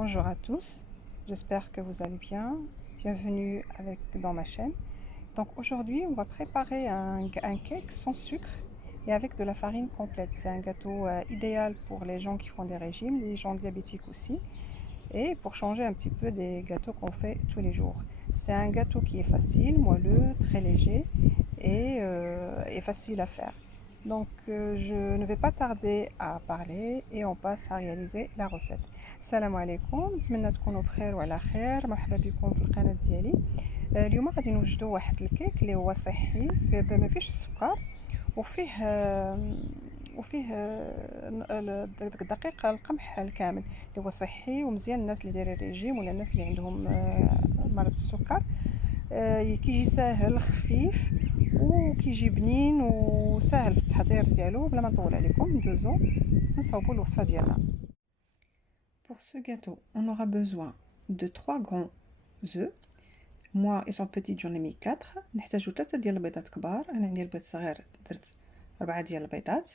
Bonjour à tous, j'espère que vous allez bien. Bienvenue dans ma chaîne. Donc aujourd'hui, on va préparer un cake sans sucre et avec de la farine complète. C'est un gâteau idéal pour les gens qui font des régimes, les gens diabétiques aussi, et pour changer un petit peu des gâteaux qu'on fait tous les jours. C'est un gâteau qui est facile, moelleux, très léger et facile à faire. Donc je ne vais pas tarder à parler et on passe à réaliser la recette. السلام عليكم، نتمنى تكونوا بخير وعلى خير. مرحبا بكم في القناة ديالي. اليوم غادي نوجدوا واحد الكيك اللي هو صحي، ما فيش السكر وفيه دقيق القمح الكامل اللي هو صحي ومزيان الناس اللي دايرين ريجيم ولا الناس اللي عندهم مرض السكر. كيجي ساهل خفيف وكيجي بنين وسهل في التحضير ديالو. بلا ما نطول عليكم ندوزو نصاوبوا الوصفه ديالنا. Pour ce gâteau, on aura besoin de 3 grands œufs. Moi, ils sont petits, j'en ai mis 4. نحتاجو 3 ديال البيضات كبار، انا عندي البيض صغير درت 4 ديال البيضات.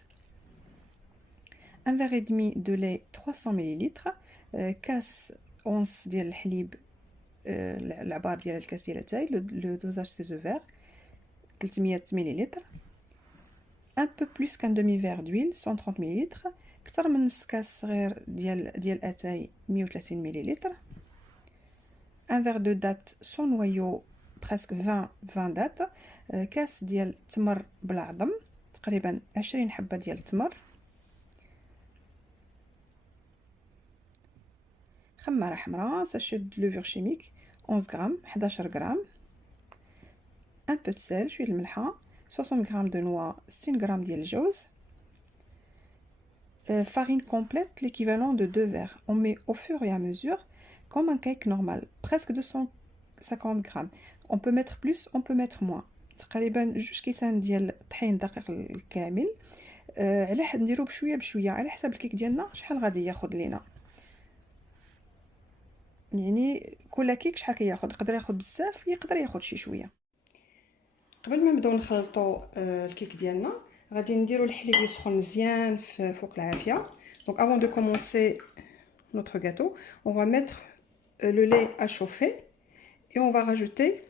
Un verre et demi de lait 300 ml، كاس اونس ديال الحليب، العبار ديال الكاس ديال اتاي. لو دوزاج سي دو فير 300 ملل. un peu plus qu'un demi-verre d'huile 130 ml، اكثر من نص كاس صغير ديال اتاي 130 ملل. un verre de date sans noyau presque 20 dates، كاس ديال التمر بلا عظم، تقريبا 20 حبه ديال التمر. خماره حمراء sachet de levure chimique 11 غرام 11 غرام. un peu de sel شويه الملحه. 60 غرام de noix 60 غرام ديال الجوز. farine complète l'équivalent de 2 verres. On met au fur et à mesure comme un cake normal, presque 250 grammes. On peut mettre plus, on peut mettre moins. تقريبا 2 كيسان ديال الطحين دقيق الكامل. على حد نديرو بشويه على حسب الكيك ديالنا شحال غادي ياخذ لينا. يعني كل كيك شحال كياخذ، يقدر ياخذ بزاف يقدر ياخذ شي شويه. قبل ما نبداو نخلطوا الكيك ديالنا غادي نديروا الحليب يسخن مزيان فوق العافيه. Donc avant de commencer notre gâteau, on va mettre le lait à chauffer et on va rajouter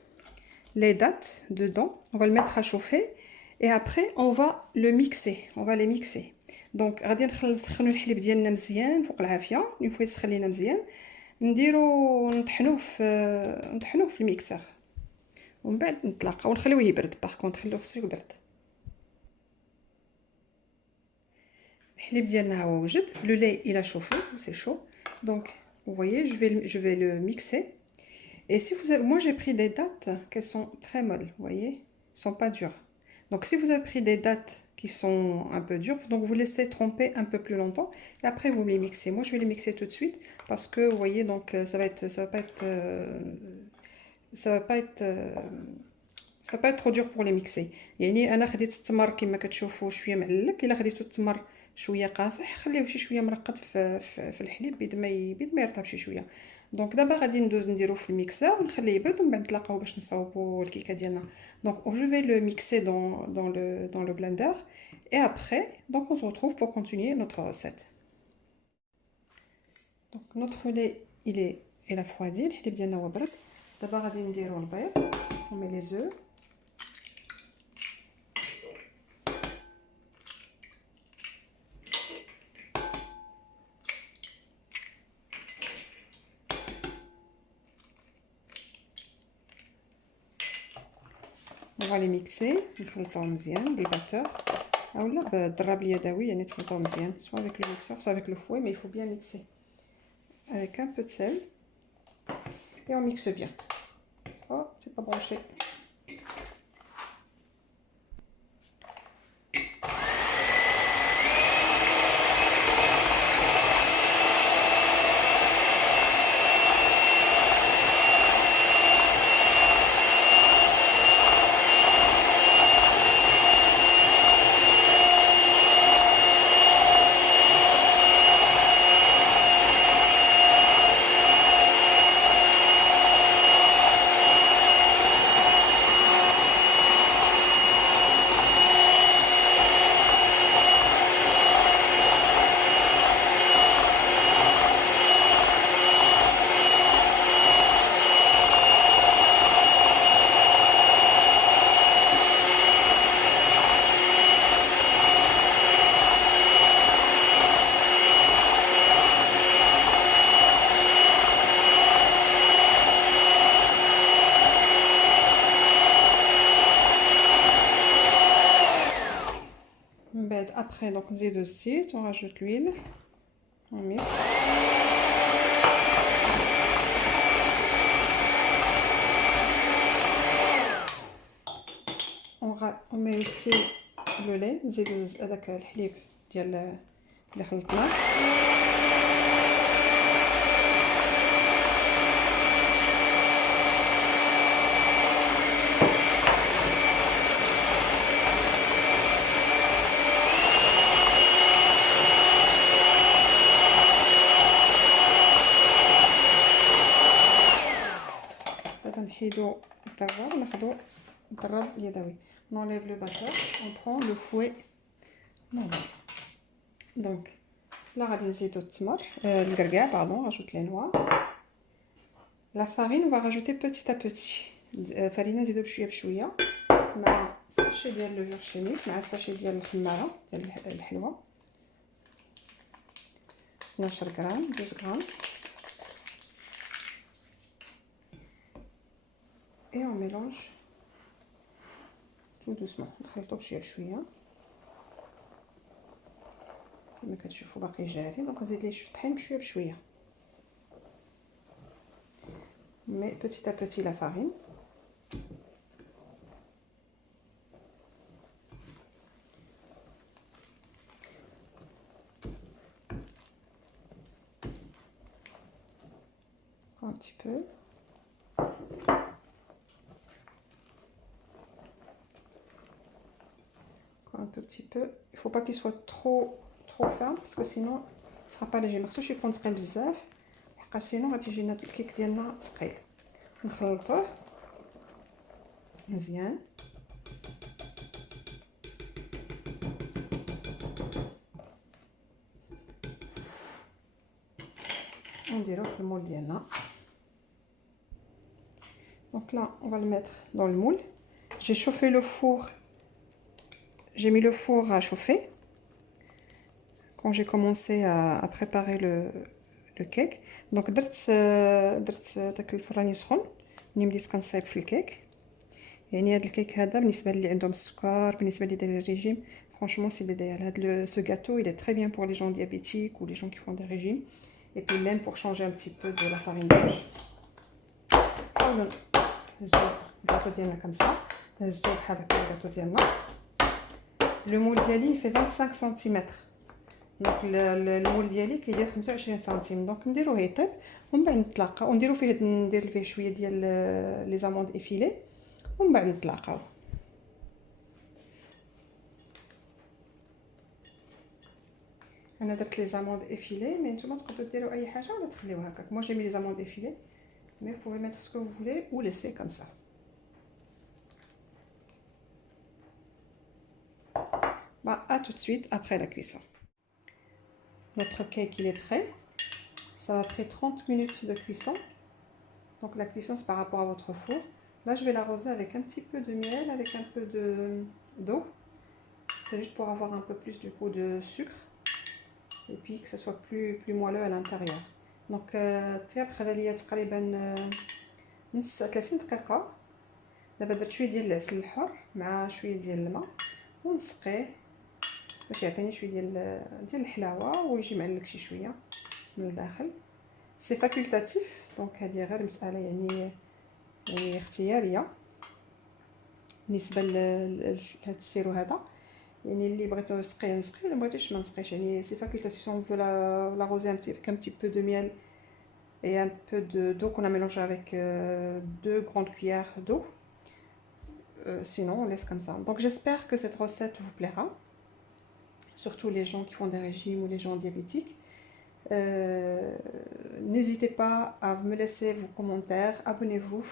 les dattes dedans. On va le mettre à chauffer et après on va le mixer. On va les mixer. Donc غادي نسخنوا الحليب ديالنا مزيان فوق العافيه. Une fois يسخن لينا مزيان نطحنوه في الميكسر ومن بعد نطلقوا ونخليوه يبرد. باغ كونط خليوه خصو يبرد. الحليب ديالنا هو وجد. Le lait il a chauffé, c'est chaud. Donc vous voyez, je vais le mixer. Et si vous avez, moi j'ai pris des dattes qui sont très molles, vous voyez, ils sont pas dures. Donc si vous avez pris des dattes qui sont un peu dures, donc vous laissez tremper un peu plus longtemps et après vous les mixez. Moi je vais les mixer tout de suite parce que vous voyez, donc ça va pas être trop dur pour les mixer. يعني انا خديت التمر كما كتشوفوا شويه معلك. الا خديتوا التمر شويه قاصح خليوه شي شويه مرقد في الحليب بيد ما يرطب شي شويه. دونك دابا غادي نديرو في الميكسور ونخليه يبرد ومن بعد نتلاقاو باش نصاوبوا الكيكه ديالنا. دونك je vais le mixer dans le blender et après donc on se retrouve pour continuer notre recette. Donc notre lait il a froidi، الحليب ديالنا هو برد. دابا غادي نديرو البيض. On met les œufs. On va les mixer. نخلطوهم مزيان بالباتور اولا بالضراب اليدوي، يعني تخلطوه مزيان soit avec le mixeur soit avec le fouet, mais il faut bien mixer avec un peu de sel et on mixe bien. Oh, c'est pas branché. Après, donc, نزيدو الزيت, on rajoute l'huile, on mixe. On met aussi le lait, نزيدو هذاك الحليب ديال اللي خلطناه. دابا نحيدو الضراب, ناخدو الضراب اليدوي. On enlève le batteur, on prend le fouet normal. Donc là غادي نزيدو التمر, الكركاع pardon, rajoute les noix. La farine on va rajouter petit à petit. farine نزيدو بشويه بشويه مع ساشي ديال اللوفور شيميك, مع ساشي ديال الخماره ديال الحلوه, 12 غرام 12 غرام. Et on mélange tout doucement. نخلطو بشويه بشويه كما كتشوفوا باقي جاري. دونك نزيد ليه الطحين بشويه بشويه. Mais petit à petit la farine. Un petit peu. Un tout petit peu. Il faut pas qu'il soit trop fin parce que sinon ce sera pas léger. ما خصوش يكون ثقيل بزاف حقاش sinon غادي يجينا الكيك ديالنا ثقيل. نخلطوه مزيان. ونديروه في المول ديالنا. Donc là, on va le mettre dans le moule. J'ai chauffé le four. J'ai mis le four à chauffer quand j'ai commencé à préparer le cake. Donc درت داك الفران يسخن ملي بديت كنصايب في الكيك. يعني هذا الكيك هذا بالنسبه اللي عندهم السكر, بالنسبه اللي دايرين الريجيم, franchement c'est l'idéal. هذا ce gâteau il est très bien pour les gens diabétiques ou les gens qui font des régimes, et puis même pour changer un petit peu de la farine blanche. الجاتو ديالنا كمسا هزو بحال هكا الجاتو ديالنا. لو مول ديالي في 25 سنتيمتر, دونك المول ديالي كيدير 25 سنتيم. دونك نديروه يطيب ومن بعد نتلاقاو ونديرو فيه, ندير فيه شويه ديال لي زاموند ايفيلي ومن بعد نتلاقاو. انا درت لي زاموند ايفيلي, مي نتوما تقدروا ديروا اي حاجه ولا تخليوها هكاك. moi j'ai mis les amandes effilées, mais vous pouvez mettre ce que vous voulez ou laisser comme ça. Bah, à tout de suite après la cuisson. Notre cake il est prêt. Ça va après 30 minutes de cuisson. Donc la cuisson c'est par rapport à votre four. Là je vais l'arroser avec un petit peu de miel, avec un peu d'eau. C'est juste pour avoir un peu plus du coup de sucre. Et puis que ça soit plus moelleux à l'intérieur. Donc طياب خدا ليا تقريبا نص 30 دقيقه. دابا درت شويه ديال العسل الحر مع شويه ديال الماء ونسقيه باش يعطيني شويه ديال الحلاوه ويجي معلك شي شويه من الداخل. سي فاكولتاتيف, دونك هذه غير مساله يعني اختياريه بالنسبه لهذا السيرو هذا. يعني اللي بغيتو نسقيه نسقيه, اللي بغيتوش ما نسقيش. يعني سي فاكولتاتيف. on veut l'arroser avec un petit peu de miel et un peu d'eau qu'on a mélangé avec 2 grandes cuillères d'eau. Sinon on laisse comme ça. Donc j'espère que cette recette vous plaira, surtout les gens qui font des régimes ou les gens diabétiques. N'hésitez pas à me laisser vos commentaires, abonnez-vous,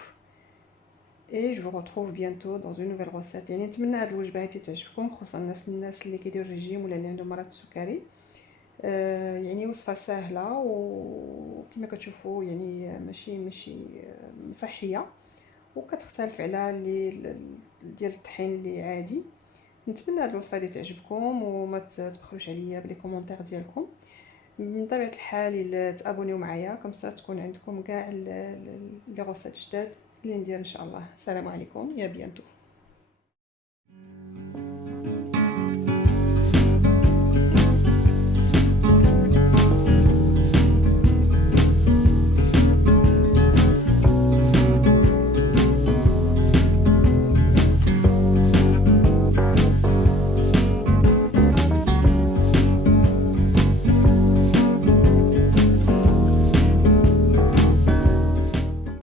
et je vous retrouve bientôt dans une nouvelle recette. يعني نتمنى هاد الوجبات تعجبكم, خصوصا الناس اللي كيديروا الرجيم ولا اللي عندهم مرض السكري. يعني وصفه سهله وكما كتشوفوا يعني ماشي صحيه, وكتختلف على اللي ديال الطحين اللي عادي. نتمنى هاد الوصفه دي تعجبكم وما تبخلوش عليا بلي كومونتير ديالكم. من طبيعه الحال تابونيو معايا كمسا تكون عندكم كاع لي غوسيت جداد اللي ندير ان شاء الله. السلام عليكم, يا بيانتو.